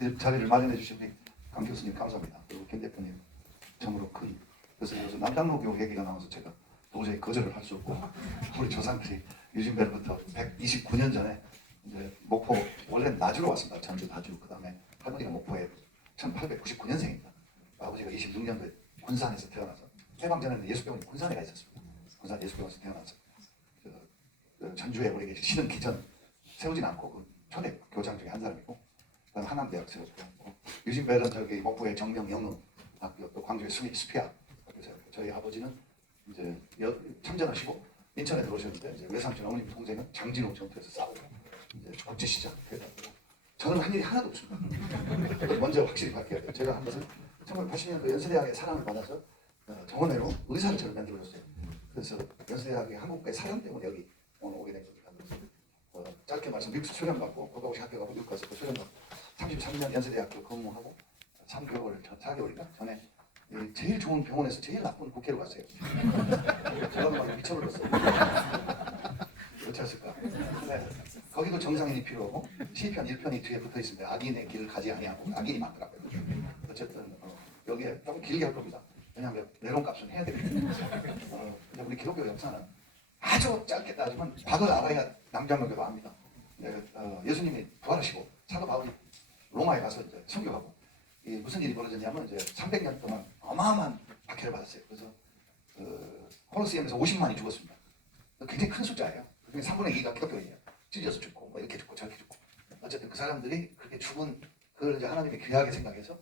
이 자리를 마련해 주신 우리 강 교수님 감사합니다. 그리고 김 대표님 참으로 큰 그래서 요새 남장로교 얘기가 나와서 제가 도저히 거절을 할 수 없고 우리 조상들이 유진배로부터 129년 전에 이제 목포 원래 나주로 왔습니다. 전주 나주 그 다음에 할머니가 목포에 1899년생입니다. 아버지가 26년도에 군산에서 태어나서 해방 전에는 예수병원이 군산에 가 있었습니다. 군산 예수병원에서 태어나서 저, 그 전주에 우리 계신 신은 기전 세우진 않고 그 초대 교장 중에 한 사람이고 하남대학 세웠고 유진벨은 저기 목포의 정명 영흥 학교 또 광주의 수미 그래서 저희 아버지는 이제 여, 참전하시고 인천에 들어오셨는데 이제 외삼촌 어머님 동생은 장진호 전투에서 싸우고 이제 국제 시장 해가지고 저는 한 일이 하나도 없습니다. 먼저 확실히 밝혀야 돼요. 제가 한 것은 1980년도 연세대학의 사랑을 받아서 어, 정원회로 의사를 저를 만들어줬어요. 그래서 연세대학의 한국과의 사랑 때문에 여기 오늘 오게 된 겁니다. 어, 짧게 말씀 미국 수련 받고 거기서 학교 가고 미국 가서 또 수련 받고 33년 연세대학교 근무하고 3개월 전 4개월인가 전에 이 제일 좋은 병원에서 제일 나쁜 국회로 갔어요. 제가 막 미쳐버렸어요. 어찌했을까? 네. 거기도 정상인이 필요하고 시편 1편이 뒤에 붙어 있습니다. 악인의 길을 가지 아니하고 악인이 많더라고요. 어쨌든 어, 여기에 좀 길게 할 겁니다. 왜냐하면 내론값은 해야 되거든요. 어, 우리 기독교 역사는 아주 짧게 따지면 박을 알아야 남장로교도 압니다. 네, 어, 예수님이 부활하시고 사도 바울이 로마에 가서 이제 선교하고 이 무슨 일이 벌어졌냐면 이제 300년 동안 어마어마한 박해를 받았어요. 그래서 그 콜로세움에서 50만이 죽었습니다. 굉장히 큰 숫자예요. 그중에 3분의 2가 기독교인이에요. 찢어서 죽고 뭐 이렇게 죽고 저렇게 죽고 어쨌든 그 사람들이 그렇게 죽은 그걸 이제 하나님이 귀하게 생각해서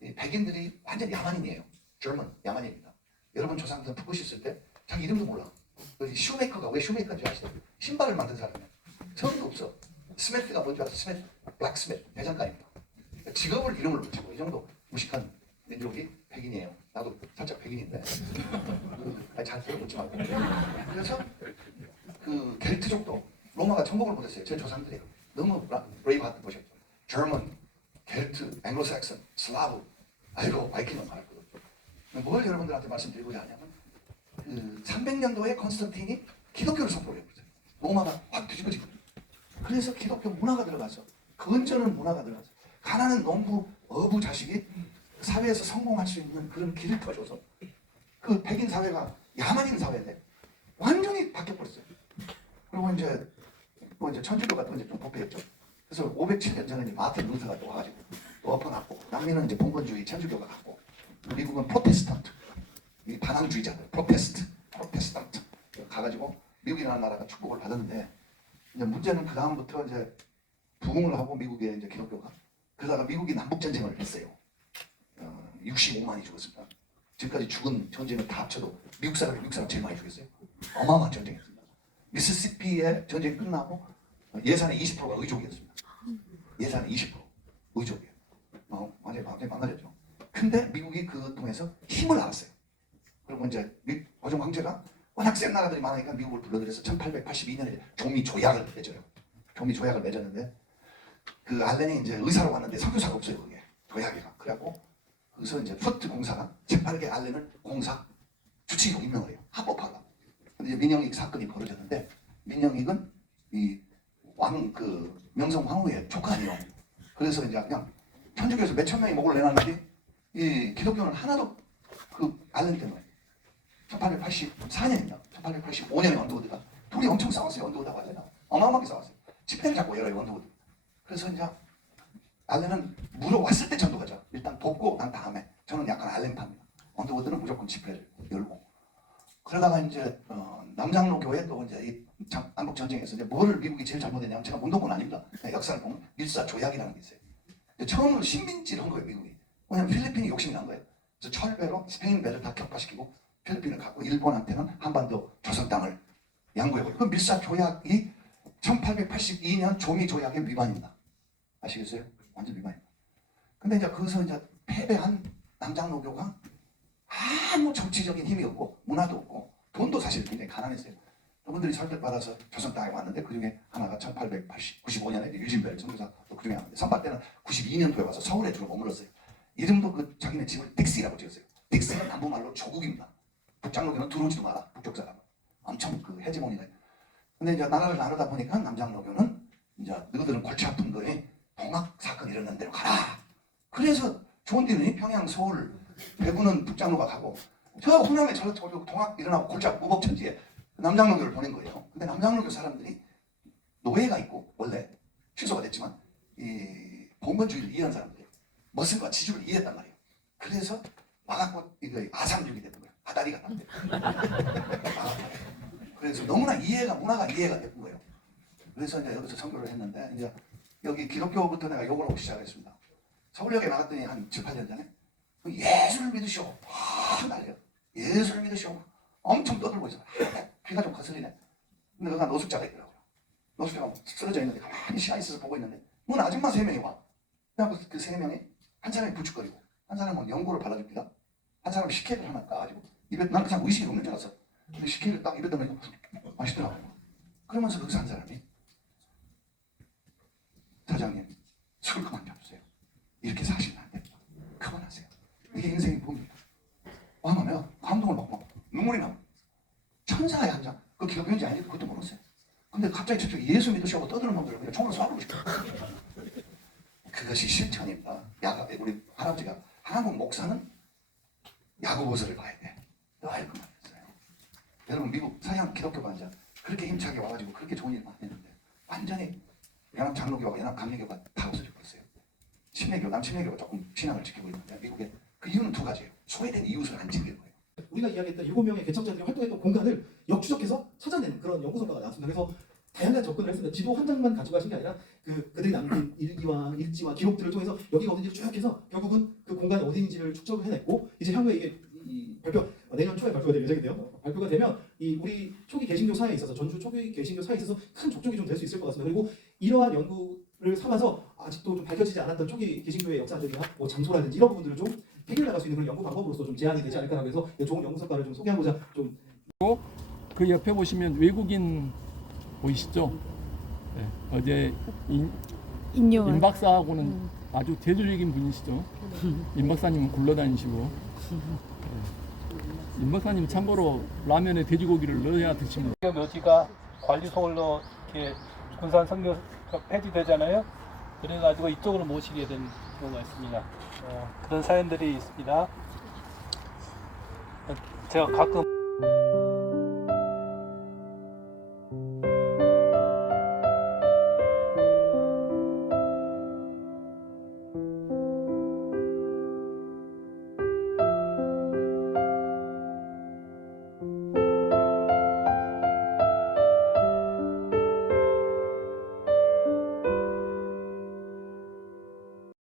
이 백인들이 완전 야만인이에요. German 야만인입니다. 여러분 조상들 푸꾸시 있을 때 자기 이름도 몰라. 그 슈메이커가 왜 슈메이커인지 아시죠? 신발을 만든 사람이에요. 처음도 없어. 스매트가 뭔지 알아요? 스매트, 블랙스매트, 대장간입니다. 직업을 이름을 붙이고 이 정도 무식한 민족이 백인이에요. 나도 살짝 백인인데 그, 아니, 잘 들어보지 말고 그래서 그 겔트족도 로마가 정복을 못했어요. 제 조상들이 너무 브레이브하트 보셨죠. German, 겔트, 앵글로삭슨, 슬라브 아이고 바이킹은 많았거든. 뭘 여러분들한테 말씀드리고자 하냐면 그 300년도에 컨스탄틴이 기독교를 선포를 해버렸어요. 로마가 확 뒤집어지고 그래서 기독교 문화가 들어가서 건전한 문화가 들어가서 가난한 농부, 어부 자식이 사회에서 성공할 수 있는 그런 길을 터줘서 그 백인 사회가 야만인 사회인데 완전히 바뀌어 버렸어요. 그리고 이제 뭐 이제 천주교가 또 이제 좀 부패했죠. 그래서 507년 전에 마틴 루터가 또 와가지고 또 엎어놨고 남미는 이제 봉건주의 천주교가 갔고 미국은 프로테스탄트 이 반항주의자들 프로테스트 프로테스탄트 가가지고 미국이라는 나라가 축복을 받았는데 이제 문제는 그 다음부터 이제 부흥을 하고 미국에 이제 기독교가 그러다가 미국이 남북 전쟁을 했어요. 어, 65만이 죽었습니다. 지금까지 죽은 전쟁을 다 합쳐도 미국 사람이 미국 사람 제일 많이 죽였어요. 어마어마한 전쟁이었습니다. 미시시피의 전쟁이 끝나고 예산의 20%가 의족이었습니다. 예산의 20% 의족이에요. 어, 완전히 완전히 망가졌죠. 근데 미국이 그 통해서 힘을 알았어요. 그리고 이제 미- 고종 황제가 워낙 센 나라들이 많으니까 미국을 불러들여서 1882년에 조미 조약을 맺어요. 조미 조약을 맺었는데 그 알렌이 이제 의사로 왔는데 선교사가 없어요 그게 조약이가. 그래갖고 그래서 이제 포트 공사가 재빠르게 알렌을 공사 주치의로 임명을 해요. 합법화가. 근데 이제 민영익 사건이 벌어졌는데 민영익은 이 왕 그 명성 황후의 조카 아니에요. 그래서 이제 그냥 천주교에서 몇천 명이 목을 내놨는데 이 기독교는 하나도 그 알렌 때문에 1884년입니다. 1885년에 원도우드가 둘이 엄청 싸웠어요. 원도우드가 알렌하고 어마어마하게 싸웠어요. 집회를 잡고 열어요 원도우드. 그래서 이제 알렌은 물어왔을 때 전도가죠. 일단 돕고 난 다음에 저는 약간 알렌파입니다. 원도우드는 무조건 집회를 열고 그러다가 이제 어, 남장로 교회 또 이제 이 장- 남북 전쟁에서 이제 뭐를 미국이 제일 잘못했냐면 제가 문동은 아닙니다. 그냥 역사를 보면 밀사 조약이라는 게 있어요. 처음으로 식민지를 한 거예요 미국이. 왜냐면 필리핀이 욕심이 난 거예요. 그래서 철배로 스페인 배를 다 격파시키고 필리핀을 갖고 일본한테는 한반도 조선 땅을 양보해버려. 그 밀사 조약이 1882년 조미 조약의 위반입니다. 아시겠어요? 완전 위반입니다. 근데 이제 거기서 이제 패배한 남장로교가 아무 정치적인 힘이 없고 문화도 없고 돈도 사실 굉장히 가난했어요. 그분들이 설득받아서 조선 땅에 왔는데 그 중에 하나가 1895년에 유진벨 선교사 그 중에 하나인데 선박 때는 92년도에 와서 서울에 주로 머물렀어요. 이름도 그 자기네 집을 딕시라고 지었어요. 딕시는 남부말로 조국입니다. 북장로교는 들어오지도 마라 북쪽 사람. 엄청 그 헤지모니가. 근데 이제 나라를 나누다 보니까 남장로교는 이제 너희들은 골치 아픈 거에 동학 사건 일어난 대로 가라. 그래서 좋은 데는 평양, 서울, 대구는 북장로가 가고 저 호남에 저, 저 동학 일어나고 골작 무법천지에 남장로교를 보낸 거예요. 근데 남장로교 사람들이 노예가 있고 원래 취소가 됐지만 이 봉건주의를 이해한 사람들이 머슴과 지주를 이해했단 말이에요. 그래서 와갖고 이거 아상육이 되는 거예요. 아다리가 딱 돼. 그래서 너무나 이해가 문화가 이해가 되는 거예요. 그래서 이제 여기서 선교를 했는데 이제 여기 기독교부터 내가 욕을 하고 시작했습니다. 서울역에 나갔더니 한 7, 8년 전에 그 예수를 믿으시오. 막 난리요. 예수를 믿으시오. 엄청 떠들고 있어. 아, 귀가 좀 거슬리네. 근데 거기 노숙자가 있더라고요. 노숙자가 쓰러져 있는데 가만히 시간 있어서 보고 있는데 문 아줌마 세 명이 와. 그래서 그 세 명이 한 사람이 부축거리고 한 사람은 연고를 발라줍니다. 한 사람은 식혜를 하나 까가지고 입에 난 그냥 의식이 없는 줄 알았어. 근데 식혜를 딱 입에 넣으면 맛있더라고요. 그러면서 거기서 한 사람이 사장님 술 그만 잡으세요. 이렇게 사시면 안 됩니다. 그만하세요. 이게 인생의. 와면 내가 감동을 받고 눈물이 나고 천사의 한 장. 그 기독교인지 아닌지 그것도 모르겠어요. 근데 갑자기 저쪽 예수 믿으시고 떠드는 놈들을 그냥 총으로 쏴버리고 싶어. 그것이 실천입니다. 야가 우리 할아버지가 한국 목사는 야구보서를 봐야 돼. 늘 그만 했어요. 여러분 미국 서양 기독교가 이제 그렇게 힘차게 와가지고 그렇게 좋은 일 많이 했는데 완전히 장로교와 연합 감리교가 다 없어지고 있어요. 침례교, 남침례교가 조금 신앙을 지키고 있는데 미국에 그 이유는 두 가지예요. 소외된 이웃을 안 지키는 거예요. 우리가 이야기했던 일곱 명의 개척자들이 활동했던 공간을 역추적해서 찾아내는 그런 연구 성과가 나왔습니다. 그래서 다양한 접근을 했습니다. 지도 한 장만 가져가신 게 아니라 그 그들이 남긴 일기와 일지와 기록들을 통해서 여기가 어딘지를 쭉 해서 결국은 그 공간이 어디인지를 축적을 해냈고 이제 향후에 이게 이 발표 어, 내년 초에 발표가 될 예정인데요. 어, 발표가 되면 이 우리 초기 개신교 사회에 있어서 전주 초기 개신교 사회에 있어서 큰 족적이 좀 될 수 있을 것 같습니다. 그리고 이러한 연구를 삼아서 아직도 좀 밝혀지지 않았던 초기 개신교의 역사적이나 뭐 장소라든지 이런 부분들을 좀 해결해 나갈 수 있는 그런 연구 방법으로서 좀 제안이 되지 않을까라고 해서 좋은 연구 성과를 좀 소개하고자 좀 그 옆에 보시면 외국인 보이시죠? 네, 어제 임, 인용한 임 박사하고는 아주 대조적인 분이시죠. 임 박사님은 굴러다니시고 네. 임 박사님 참고로 라면에 돼지고기를 넣어야 드십니다. 묘지가 관리소홀로 이렇게 군산 성교 폐지되잖아요. 그래가지고 이쪽으로 모시게 된 경우가 있습니다. 어, 그런 사연들이 있습니다. 제가 가끔